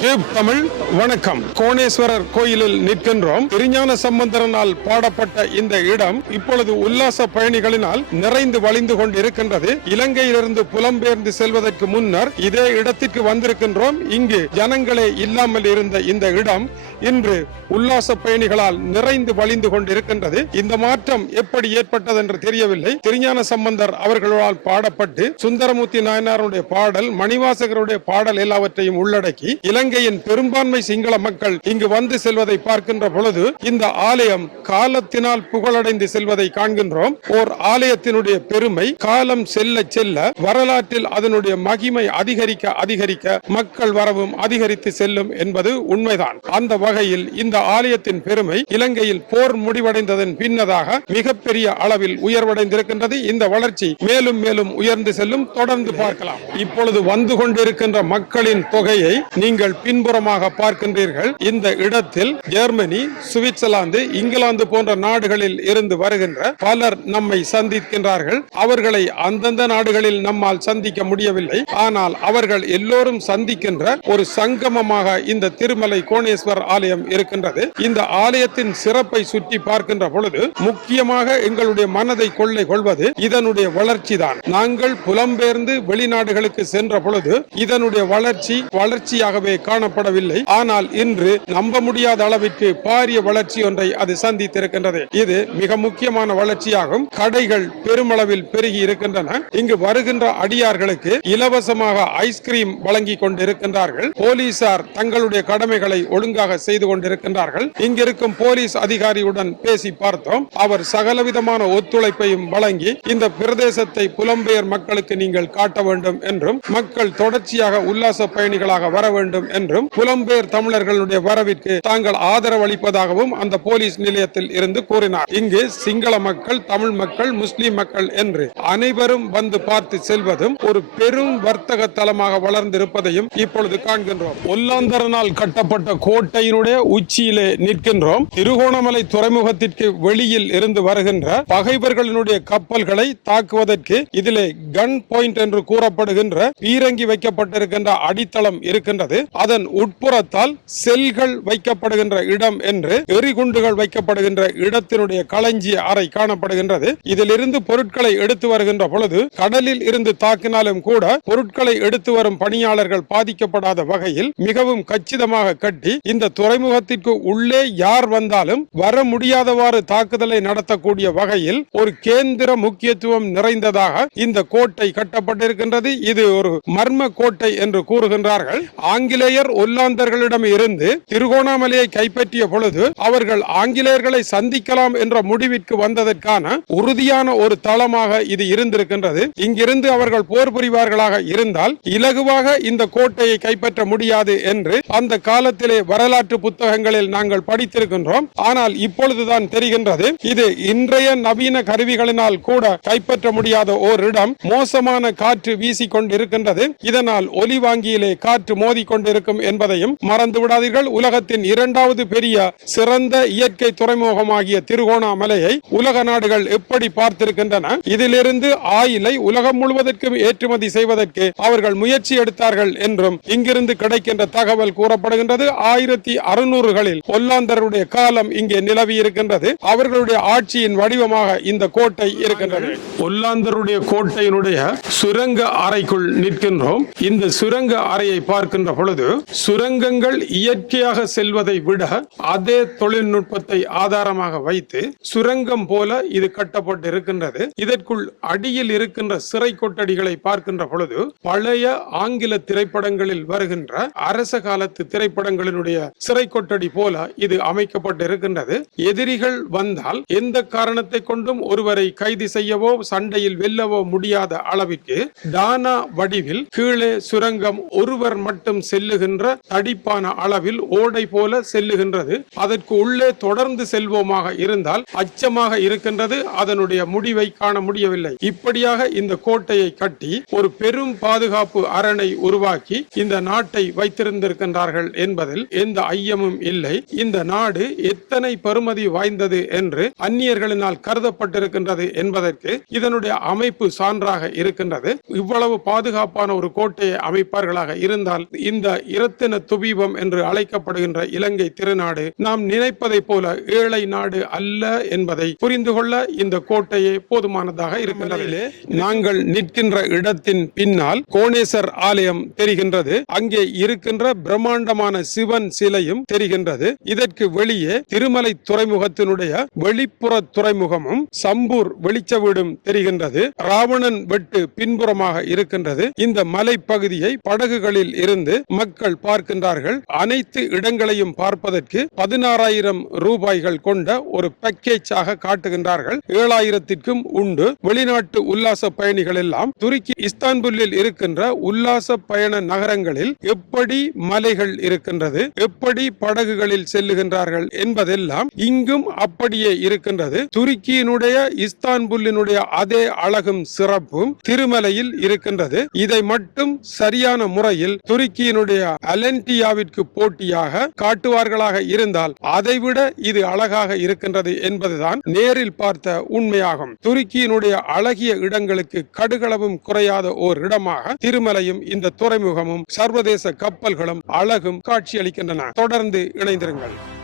தமிழ் வணக்கம். கோணேஸ்வரர் கோயிலில் நிற்கின்றோம். திருஞான சம்பந்தரனால் பாடப்பட்ட இந்த இடம் இப்பொழுது உல்லாச பயணிகளினால் நிறைந்து வழிந்து கொண்டிருக்கின்றது. இலங்கையிலிருந்து புலம்பெயர்ந்து செல்வதற்கு முன்னர் இதே இடத்திற்கு வந்திருக்கின்றோம். இங்கு ஜனங்களே இல்லாமல் இருந்த இந்த இடம் இன்று உல்லாச பயணிகளால் நிறைந்து வழிந்து கொண்டிருக்கின்றது. இந்த மாற்றம் எப்படி ஏற்பட்டது என்று தெரியவில்லை. திருஞான சம்பந்தர் அவர்களால் பாடப்பட்டு சுந்தரமூர்த்தி நாயனாருடைய பாடல் மணிவாசகருடைய பாடல் எல்லாவற்றையும் உள்ளடக்கி இலங்கை இலங்கையின் பெரும்பான்மை சிங்கள மக்கள் இங்கு வந்து செல்வதை பார்க்கின்ற பொழுது இந்த ஆலயம் காலத்தினால் புகழடைந்து செல்வதை காண்கின்றோம். ஓர் ஆலயத்தினுடைய பெருமை காலம் செல்ல செல்ல வரலாற்றில் அதனுடைய மகிமை அதிகரிக்க அதிகரிக்க மக்கள் வரவும் அதிகரித்து செல்லும் என்பது உண்மைதான். அந்த வகையில் இந்த ஆலயத்தின் பெருமை இலங்கையில் போர் முடிவடைந்ததன் பின்னதாக மிகப்பெரிய அளவில் உயர்வடைந்திருக்கின்றது. இந்த வளர்ச்சி மேலும் மேலும் உயர்ந்து செல்லும். தொடர்ந்து பார்க்கலாம். இப்பொழுது வந்து கொண்டிருக்கின்ற மக்களின் தொகையை நீங்கள் பின்புறமாக பார்க்கின்றீர்கள். இந்த இடத்தில் ஜெர்மனி சுவிட்சர்லாந்து இங்கிலாந்து போன்ற நாடுகளில் இருந்து வருகின்ற பலர் நம்மை சந்திக்கின்றார்கள். அவர்களை அந்தந்த நாடுகளில் நம்மால் சந்திக்க முடியவில்லை. ஆனால் அவர்கள் எல்லோரும் சந்திக்கின்ற ஒரு சங்கமமாக இந்த திருமலை கோணேஸ்வர் ஆலயம் இருக்கின்றது. இந்த ஆலயத்தின் சிறப்பை சுற்றி பார்க்கின்ற பொழுது முக்கியமாக எங்களுடைய மனதை கொள்ளை கொள்வது இதனுடைய வளர்ச்சி தான் நாங்கள் புலம்பெயர்ந்து வெளிநாடுகளுக்கு சென்ற பொழுது இதனுடைய வளர்ச்சி வளர்ச்சியாகவே காணப்படவில்லை. ஆனால் இன்று நம்ப முடியாத அளவிற்கு பாரிய வளர்ச்சி ஒன்றை அது சந்தித்திருக்கின்றது. இது மிக முக்கியமான வளர்ச்சியாகும். கடைகள் பெருமளவில் பெருகி இருக்கின்றன. இங்கு வருகின்ற அடியார்களுக்கு இலவசமாக ஐஸ்கிரீம் வழங்கி கொண்டிருக்கின்றார்கள். போலீசார் தங்களுடைய கடமைகளை ஒழுங்காக செய்து கொண்டிருக்கின்றார்கள். இங்கிருக்கும் போலீஸ் அதிகாரியுடன் பேசி பார்த்தோம். அவர் சகலவிதமான ஒத்துழைப்பையும் வழங்கி இந்த பிரதேசத்தை புலம்பெயர் மக்களுக்கு நீங்கள் காட்ட வேண்டும் என்றும் மக்கள் தொடர்ச்சியாக உல்லாச பயணிகளாக வர வேண்டும் என்றும் புலம்பெயர் தமிழர்களுடைய வரவிற்கு தாங்கள் ஆதரவு அளிப்பதாகவும் அந்த போலீஸ் நிலையத்தில் இருந்து கூறினார். இங்கு சிங்கள மக்கள் தமிழ் மக்கள் முஸ்லிம் மக்கள் என்று அனைவரும் வந்து பார்த்து செல்வதும் ஒரு பெரும் வர்த்தக தலமாக வளர்ந்திருப்பதையும் இப்பொழுது காண்கின்றோம். ஒல்லாந்தரனால் கட்டப்பட்ட கோட்டையினுடைய உச்சியிலே நிற்கின்றோம். திருகோணமலை துறைமுகத்திற்கு வெளியில் இருந்து வருகின்ற பகைவர்களினுடைய கப்பல்களை தாக்குவதற்கு இதிலே கன் பாயிண்ட் என்று கூறப்படுகின்ற பீரங்கி வைக்கப்பட்டிருக்கின்ற அடித்தளம் இருக்கின்றது. அதன் உட்புறத்தால் செல்கள் வைக்கப்படுகின்ற இடம் என்று எரிகுண்டுகள் வைக்கப்படுகின்ற இடத்தினுடைய களஞ்சிய அறை காணப்படுகின்றது. இதிலிருந்து பொருட்களை எடுத்து வருகின்ற பொழுது கடலில் இருந்து தாக்கினாலும் கூட பொருட்களை எடுத்து வரும் பணியாளர்கள் பாதிக்கப்படாத வகையில் மிகவும் கச்சிதமாக கட்டி இந்த துறைமுகத்திற்கு உள்ளே யார் வந்தாலும் வர முடியாதவாறு தாக்குதலை நடத்தக்கூடிய வகையில் ஒரு கேந்திர முக்கியத்துவம் நிறைந்ததாக இந்த கோட்டை கட்டப்பட்டிருக்கின்றது. இது ஒரு மர்ம கோட்டை என்று கூறுகின்றார்கள். ஆங்கிலேயர் ஒல்லாந்தர்களிடம் இருந்து திருகோணாமலையை கைப்பற்றிய பொழுது அவர்கள் ஆங்கிலேயர்களை சந்திக்கலாம் என்ற முடிவிற்கு வந்ததற்கான உறுதியான ஒரு தளமாக இது இருந்திருக்கின்றது. இங்கிருந்து அவர்கள் போர் புரிவார்களாக இருந்தால் இலகுவாக இந்த கோட்டையை கைப்பற்ற முடியாது என்று அந்த காலத்திலே வரலாற்று புத்தகங்களில் நாங்கள் படித்திருக்கின்றோம். ஆனால் இப்பொழுதுதான் தெரிகின்றது இது இன்றைய நவீன கருவிகளினால் கூட கைப்பற்ற முடியாத ஓரிடம் மோசமான காற்று வீசிக்கொண்டிருக்கின்றது. இதனால் ஒலி வாங்கியிலே காற்று மோதிக் இருக்கும் என்பதையும் மறந்து விடாதீர்கள். உலகத்தின் இரண்டாவது பெரிய சிறந்த இயற்கை துறைமுகமாகிய திருகோணாமலையை உலக நாடுகள் எப்படி பார்த்திருக்கின்றன? இதிலிருந்து ஆயிலை உலகம் முழுவதற்கும் ஏற்றுமதி செய்வதற்கு அவர்கள் முயற்சி எடுத்தார்கள் என்றும் இங்கிருந்து கிடைக்கின்ற தகவல் கூறப்படுகின்றது. ஆயிரத்தி அறுநூறுகளில் ஒல்லாந்தருடைய காலம் இங்கே நிலவி இருக்கின்றது அவர்களுடைய ஆட்சியின் வடிவமாக இந்த கோட்டை இருக்கின்றது. ஒல்லாந்தருடைய கோட்டையினுடைய சுரங்க அறைக்குள் நிற்கின்றோம். இந்த சுரங்க அறையை பார்க்கின்ற பொழுது சுரங்கங்கள் இயற்கையாக செல்வதை விட அதே தொழில்நுட்பத்தை ஆதாரமாக வைத்து சுரங்கம் போல இது கட்டப்பட்டு இருக்கின்றது இதற்குள் அடியில் இருக்கின்ற சிறை கொட்டடிகளை பார்க்கின்ற பொழுது பழைய ஆங்கில திரைப்படங்களில் வருகின்ற அரச காலத்து திரைப்படங்களினுடைய சிறை கொட்டடி போல இது அமைக்கப்பட்டு இருக்கின்றது எதிரிகள் வந்தால் எந்த காரணத்தை கொண்டும் ஒருவரை கைது செய்யவோ சண்டையில் வெல்லவோ முடியாத அளவிற்கு டானா வடிவில் கீழே சுரங்கம் ஒருவர் மட்டும் செல்லு செல்லுகின்ற தடிப்பான அளவில் ஓடை போல செல்லுகின்றது. அதற்கு உள்ளே தொடர்ந்து செல்வோமாக இருந்தால் அச்சமாக இருக்கின்றது. அதனுடைய முடிவை காண முடியவில்லை. இப்படியாக இந்த கோட்டையை கட்டி ஒரு பெரும் பாதுகாப்பு அரணை உருவாக்கி இந்த நாட்டை வைத்திருந்திருக்கின்றார்கள் என்பதில் எந்த ஐயமும் இல்லை. இந்த நாடு எத்தனை பெருமதி வாய்ந்தது என்று அந்நியர்களினால் கருதப்பட்டிருக்கின்றது என்பதற்கு இதனுடைய அமைப்பு சான்றாக இருக்கின்றது. இவ்வளவு பாதுகாப்பான ஒரு கோட்டையை அமைப்பார்களாக இருந்தால் இந்த இரத்தின துபீபம் என்று அழைக்கப்படுகின்ற இலங்கை திருநாடு நாம் நினைப்பதைப் போல ஏழை நாடு அல்ல என்பதை புரிந்து கொள்ள இந்த கோட்டையே போதுமானதாக இருக்கின்றது. நாங்கள் நிற்கின்ற இடத்தின் பின்னால் கோணேசர் ஆலயம் தெரிகின்றது. அங்கே இருக்கின்ற பிரம்மாண்டமான சிவன் சிலையும் தெரிகின்றது. இதற்கு வெளியே திருமலை துறைமுகத்தினுடைய வெளிப்புற துறைமுகமும் சம்பூர் வெளிச்ச வீடும் தெரிகின்றது. ராவணன் வெட்டு பின்புறமாக இருக்கின்றது. இந்த மலைப்பகுதியை படகுகளில் இருந்து மக்கள் பார்க்கின்றார்கள். அனைத்து இடங்களையும் பார்ப்பதற்கு பதினாறாயிரம் ரூபாய்கள் கொண்ட ஒரு பேக்கேஜாக காட்டுகின்றார்கள். ஏழாயிரத்திற்கும் உண்டு. வெளிநாட்டு உல்லாச பயணிகள் எல்லாம் துருக்கி இஸ்தான்புல்லில் இருக்கின்ற உல்லாச பயண நகரங்களில் எப்படி மலைகள் இருக்கின்றது எப்படி படகுகளில் செல்லுகின்றார்கள் என்பதெல்லாம் இங்கும் அப்படியே இருக்கின்றது. துருக்கியினுடைய இஸ்தான்புல்லினுடைய அதே அழகும் சிறப்பும் திருமலையில் இருக்கின்றது. இதை மட்டும் சரியான முறையில் துருக்கியினுடைய அலென்டியாவிற்கு போட்டியாக காட்டுவார்களாக இருந்தால் அதைவிட இது அழகாக இருக்கின்றது என்பதுதான் நேரில் பார்த்த உண்மையாகும். துருக்கியினுடைய அழகிய இடங்களுக்கு கடுகளவும் குறையாத ஓர் இடமாக திருமலையும் இந்த துறைமுகமும் சர்வதேச கப்பல்களும் அழகும் காட்சியளிக்கின்றன. தொடர்ந்து இணைந்திருங்கள்.